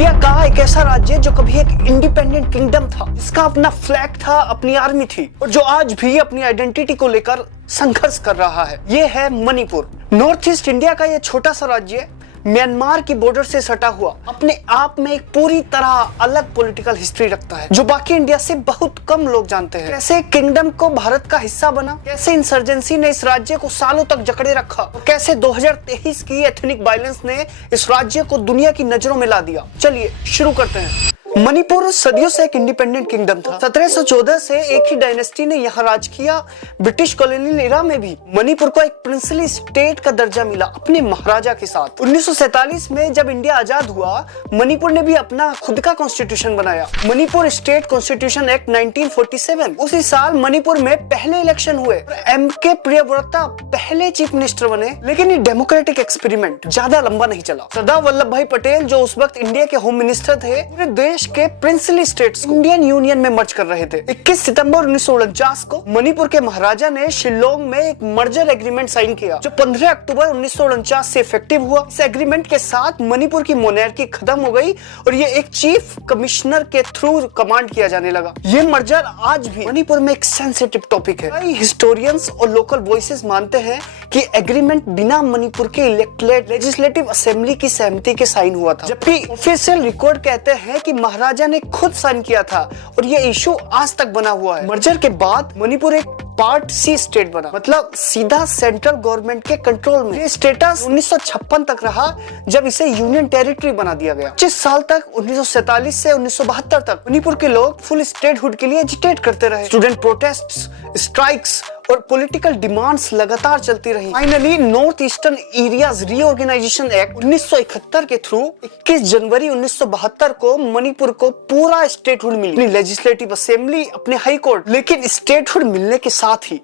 India का एक ऐसा राज्य जो कभी एक इंडिपेंडेंट किंगडम था, जिसका अपना फ्लैग था, अपनी आर्मी थी और जो आज भी अपनी आइडेंटिटी को लेकर संघर्ष कर रहा है। ये है मणिपुर। नॉर्थ ईस्ट इंडिया का ये छोटा सा राज्य म्यांमार की बॉर्डर से सटा हुआ अपने आप में एक पूरी तरह अलग पॉलिटिकल हिस्ट्री रखता है, जो बाकी इंडिया से बहुत कम लोग जानते हैं। कैसे किंगडम को भारत का हिस्सा बना, कैसे इंसर्जेंसी ने इस राज्य को सालों तक जकड़े रखा और कैसे 2023 की एथनिक वायलेंस ने इस राज्य को दुनिया की नजरों में ला दिया। चलिए शुरू करते हैं। मणिपुर सदियों से एक इंडिपेंडेंट किंगडम था। 1714 से एक ही डायनेस्टी ने यहाँ राज किया। ब्रिटिश कॉलोनियल एरा में भी मणिपुर को एक प्रिंसली स्टेट का दर्जा मिला अपने महाराजा के साथ। 1947 में जब इंडिया आजाद हुआ, मणिपुर ने भी अपना खुद का कॉन्स्टिट्यूशन बनाया, मणिपुर स्टेट कॉन्स्टिट्यूशन एक्ट 1947। उसी साल मणिपुर में पहले इलेक्शन हुए। MK प्रियव्रता पहले चीफ मिनिस्टर बने, लेकिन ये डेमोक्रेटिक एक्सपेरिमेंट ज्यादा लंबा नहीं चला। सरदार वल्लभ भाई पटेल, जो उस वक्त इंडिया के होम मिनिस्टर थे, पूरे देश के प्रिंसली स्टेट्स इंडियन यूनियन में मर्ज कर रहे थे। 21 सितंबर 1949 को मणिपुर के महाराजा ने शिलोंग में एक मर्जर एग्रीमेंट साइन किया, जो 15 अक्टूबर 1949 से इफेक्टिव हुआ। इस एग्रीमेंट के साथ मणिपुर की मोनार्की खत्म हो गई और ये एक चीफ कमिश्नर के थ्रू कमांड किया जाने लगा। ये मर्जर आज भी मणिपुर में एक सेंसिटिव टॉपिक है। कई हिस्टोरियंस और लोकल वॉइसेस मानते हैं कि एग्रीमेंट बिना मणिपुर के इलेक्टेड लेजिस्लेटिव असेंबली की सहमति के साइन हुआ था, जबकि ऑफिशियल रिकॉर्ड कहते हैं कि महाराजा ने खुद साइन किया था और ये इशू आज तक बना हुआ है। मर्जर के बाद मणिपुर एक पार्ट C स्टेट बना, मतलब सीधा सेंट्रल गवर्नमेंट के कंट्रोल में। ये स्टेटस 1956 तक रहा, जब इसे यूनियन टेरिटरी बना दिया गया। 25 साल तक 1947 से 1972 तक मणिपुर के लोग फुल स्टेटहुड के लिए एजिटेट करते रहे। स्टूडेंट प्रोटेस्ट्स, स्ट्राइक्स और पॉलिटिकल डिमांड्स लगातार चलती रही। Finally north eastern areas reorganisation act 1971 के थ्रू 21 जनवरी 1972 को मणिपुर को पूरा स्टेटहुड मिली, अपनी लेजिस्लेटिव असेंबली, अपने हाई कोर्ट। लेकिन स्टेटहुड मिलने के साथ ही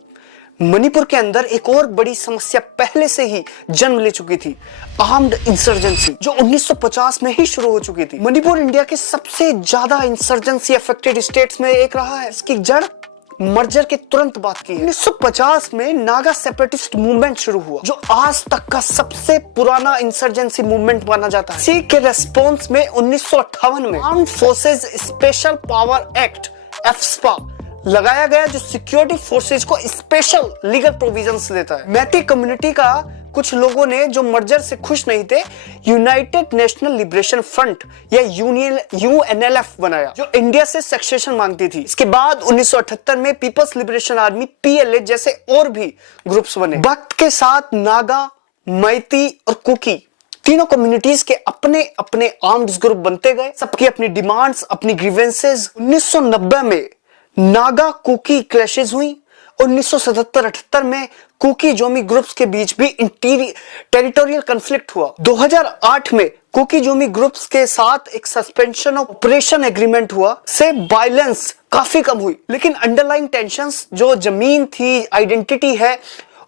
मणिपुर के अंदर एक और बड़ी समस्या पहले से ही जन्म ले चुकी थी, आर्म्ड इंसर्जेंसी, जो 1950 में ही शुरू हो चुकी थी। मणिपुर इंडिया के सबसे ज्यादा इंसर्जेंसी अफेक्टेड स्टेट्स में एक रहा है। इसकी जड़ मर्जर के तुरंत बाद की है। 1950 में नागा सेपरेटिस्ट मूवमेंट शुरू हुआ, जो आज तक का सबसे पुराना इंसर्जेंसी मूवमेंट माना जाता है। इसी के रेस्पॉन्स में 1958 में armed forces special power act (एफस्पा) लगाया गया, जो सिक्योरिटी फोर्सेस को स्पेशल लीगल प्रोविजंस देता है। मैती कम्युनिटी का कुछ लोगों ने, जो मर्जर से खुश नहीं थे, यूनाइटेड नेशनल लिबरेशन फ्रंट या UNLF बनाया, जो इंडिया से सक्सेशन मांगती थी। इसके बाद 1978 में पीपल्स लिबरेशन आर्मी PLA जैसे और भी ग्रुप्स बने। वक्त के साथ नागा, मैती और कुकी तीनों कम्युनिटीज के अपने अपने आर्म्ड ग्रुप बनते गए, सबकी अपनी डिमांड्स, अपनी ग्रीवेंसेस। 1990 में नागा कुकी क्लैशेस हुई। 1977-78 में कुकी जोमी ग्रुप्स के बीच भी टेरिटोरियल कॉन्फ्लिक्ट हुआ। 2008 में कुकी जोमी ग्रुप्स के साथ एक सस्पेंशन ऑफ ऑपरेशन एग्रीमेंट हुआ, से वायलेंस काफी कम हुई। लेकिन अंडरलाइंग टेंशंस, जो जमीन थी, आइडेंटिटी है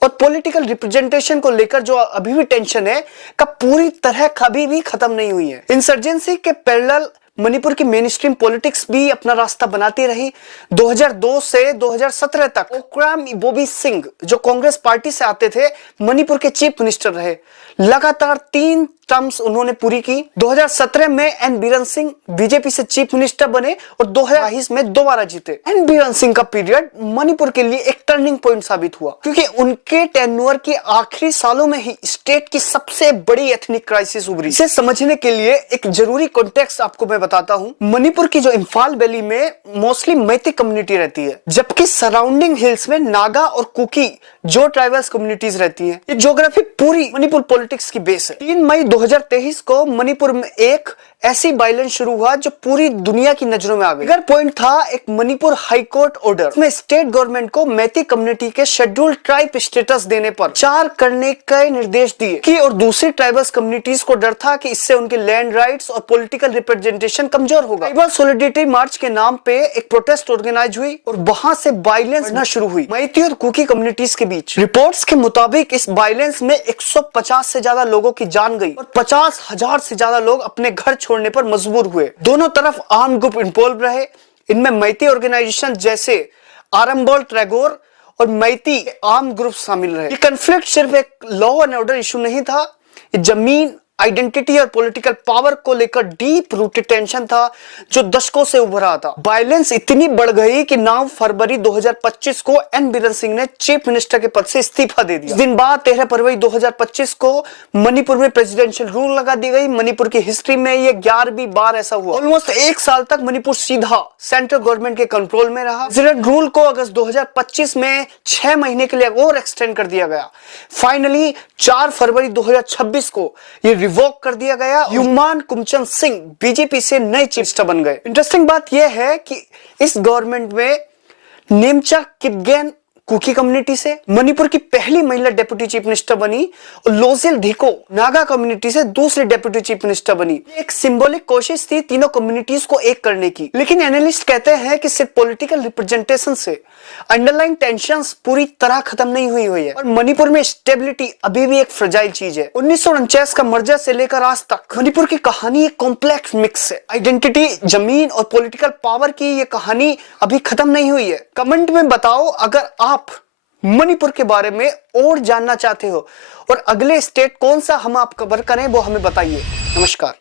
और पॉलिटिकल रिप्रेजेंटेशन को लेकर जो अभी भी टेंशन है, का पूरी तरह कभी भी खत्म नहीं हुई है। इंसर्जेंसी के पैरेलल मणिपुर की मेन स्ट्रीम पॉलिटिक्स भी अपना रास्ता बनाती रही। 2002 से 2017 तक ओक्राम बोबी सिंह, जो कांग्रेस पार्टी से आते थे, मणिपुर के चीफ मिनिस्टर रहे। लगातार 3 टर्म्स उन्होंने पूरी की। 2017 में एन बीरन सिंह बीजेपी से चीफ मिनिस्टर बने और 2022 में दोबारा जीते। एन बीरन सिंह का पीरियड मणिपुर के लिए एक टर्निंग पॉइंट साबित हुआ, क्योंकि उनके टेन्योर के आखिरी सालों में ही स्टेट की सबसे बड़ी एथनिक क्राइसिस उभरी। इसे समझने के लिए एक जरूरी कॉन्टेक्स्ट आपको मैं बताता हूँ। मणिपुर की जो इम्फाल वैली में मोस्टली मैती कम्युनिटी रहती है, जबकि सराउंडिंग हिल्स में नागा और कुकी जो ट्राइबल्स कम्युनिटीज रहती हैं। ये ज्योग्राफी पूरी मणिपुर पॉलिटिक्स की बेस है। 3 मई 2023 को मणिपुर में एक ऐसी वायलेंस शुरू हुआ जो पूरी दुनिया की नजरों में आ गई। अगर पॉइंट था एक मणिपुर हाई कोर्ट ऑर्डर में स्टेट गवर्नमेंट को मैती कम्युनिटी के शेड्यूल्ड ट्राइब स्टेटस देने पर विचार करने के निर्देश दिए कि, और दूसरी ट्राइबल्स कम्युनिटीज को डर था कि इससे उनके लैंड राइट्स और पॉलिटिकल रिप्रेजेंटेशन कमजोर होगा। ट्राइबल सॉलिडेरिटी मार्च के नाम पे एक प्रोटेस्ट ऑर्गेनाइज हुई और वहां से वायलेंस बढ़ना शुरू हुई मैती और कुकी कम्युनिटीज के बीच। रिपोर्ट्स के मुताबिक इस वायलेंस में 150 से ज्यादा लोगों की जान गई और 50,000 से ज्यादा लोग अपने घर छोड़ने पर मजबूर हुए। दोनों तरफ आर्म ग्रुप इन्वॉल्व रहे। इनमें मैती ऑर्गेनाइजेशन जैसे आरंबोल ट्रैगोर और मैती आर्म ग्रुप शामिल रहे। ये कॉन्फ्लिक्ट सिर्फ एक लॉ एंड ऑर्डर इशू नहीं था, ये जमीन, आइडेंटिटी और पॉलिटिकल पावर को लेकर डीप रूटेड टेंशन था जो दशकों से उभरा था। वायलेंस इतनी बढ़ गई कि 9 फरवरी 2025 को एन बीरेन सिंह ने चीफ मिनिस्टर के पद से इस्तीफा दे दिया। इस दिन बाद 13 फरवरी 2025 को मणिपुर में प्रेसिडेंशियल रूल लगा दी गई। मणिपुर की हिस्ट्री में ये 11वीं बार ऐसा हुआ। ऑलमोस्ट 1 साल तक मणिपुर सीधा सेंट्रल गवर्नमेंट के कंट्रोल में रहा। प्रेसिडेंट रूल को अगस्त 2025 में 6 महीने के लिए और एक्सटेंड कर दिया गया। फाइनली 4 फरवरी 2026 को ये रिवोक कर दिया गया। युमान कुमचंद सिंह बीजेपी से नए चीफ मिनिस्टर बन गए। इंटरेस्टिंग बात यह है कि इस गवर्नमेंट में नेमचा किपगेन कुकी कम्युनिटी से मणिपुर की पहली महिला डेप्यूटी चीफ मिनिस्टर बनी और लोजेल धिको नागा कम्युनिटी से दूसरी डेप्यूटी चीफ मिनिस्टर बनी। एक सिंबॉलिक कोशिश थी तीनों कम्युनिटीज को एक करने की, लेकिन एनालिस्ट कहते हैं कि सिर्फ पॉलिटिकल रिप्रेजेंटेशन से अंडरलाइन टेंशंस पूरी तरह खत्म नहीं हुई है और मणिपुर में स्टेबिलिटी अभी भी एक फ्रेजाइल चीज है। 1949 का मर्जर से लेकर आज तक मणिपुर की कहानी एक कॉम्प्लेक्स मिक्स है। आइडेंटिटी, जमीन और पॉलिटिकल पावर की ये कहानी अभी खत्म नहीं हुई है। कमेंट में बताओ अगर आप मणिपुर के बारे में और जानना चाहते हो और अगले स्टेट कौन सा हम आप कवर करें वो हमें बताइए। नमस्कार।